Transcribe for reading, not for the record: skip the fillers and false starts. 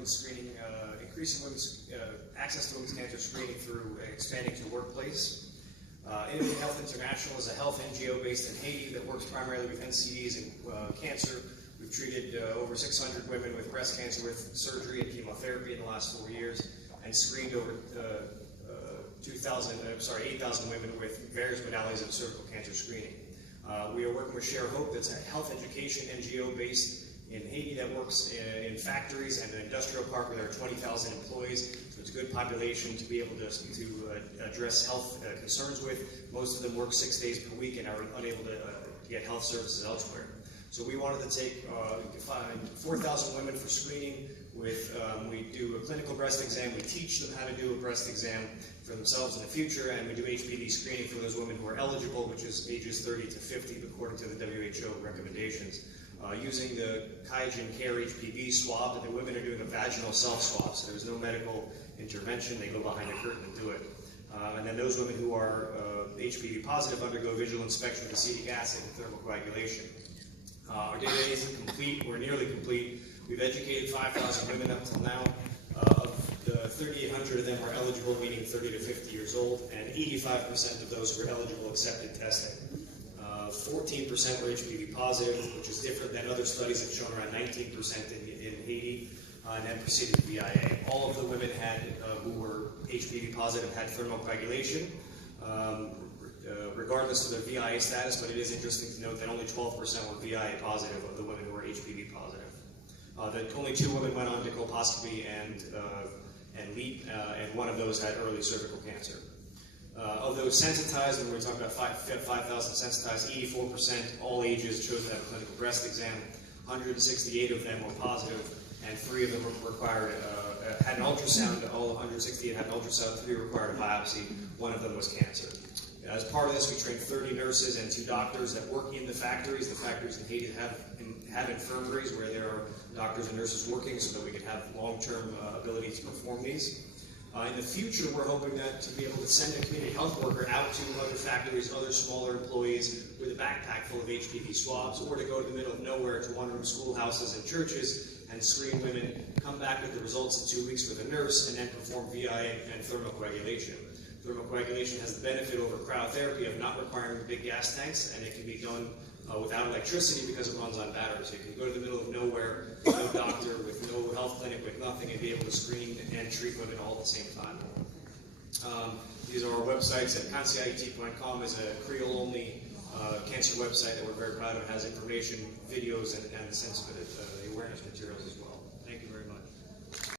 women's screening, increasing women's access to women's cancer screening through expanding to the workplace. Innovative Health International is a health NGO based in Haiti that works primarily with NCDs and cancer. We've treated over 600 women with breast cancer with surgery and chemotherapy in the last 4 years, and screened over 8,000 women with various modalities of cervical cancer screening. We are working with Share Hope, that's a health education NGO based in Haiti that works in factories and an industrial park where there are 20,000 employees. So it's a good population to be able to address health concerns with. Most of them work 6 days per week and are unable to get health services elsewhere. So we wanted to take 4,000 women for screening. We do a clinical breast exam. We teach them how to do a breast exam for themselves in the future, and we do HPV screening for those women who are eligible, which is ages 30 to 50, according to the WHO recommendations. Using the QIAGEN Care HPV swab, and the women are doing a vaginal self-swab, so there's no medical intervention. They go behind a curtain and do it. And then those women who are HPV positive undergo visual inspection with acetic acid and thermocoagulation. Our data isn't complete. We're nearly complete. We've educated 5,000 women up till now. Of the 3,800 of them are eligible, meaning 30 to 50 years old, and 85% of those who are eligible accepted testing. 14% were HPV positive, which is different than other studies have shown around 19% in Haiti, and then proceeded to VIA. All of the women who were HPV positive had thermocoagulation, regardless of their VIA status, but it is interesting to note that only 12% were VIA positive of the women who were HPV positive. Only 2 women went on to colposcopy and LEAP, and one of those had early cervical cancer. Of those sensitized, and we're talking about 5,000 sensitized, 84%, all ages, chose to have a clinical breast exam. 168 of them were positive, and 3 of them had an ultrasound. All 168 had an ultrasound, 3 required a biopsy. 1 of them was cancer. As part of this, we trained 30 nurses and 2 doctors that work in the factories. The factories in Haiti have infirmaries where there are doctors and nurses working so that we can have long-term ability to perform these. In the future, we're hoping to be able to send a community health worker out to other factories, other smaller employees with a backpack full of HPV swabs, or to go to the middle of nowhere to one-room schoolhouses and churches and screen women, come back with the results in 2 weeks with a nurse, and then perform VIA and thermocoagulation. Thermocoagulation has the benefit over cryotherapy of not requiring big gas tanks, and it can be done without electricity because it runs on batteries. So you can go to the middle of nowhere with no doctor, with no health clinic, with nothing, and be able to screen and treat women all at the same time. These are our websites. At canciait.com is a Creole-only cancer website that we're very proud of. It has information, videos, and sensitive awareness materials as well.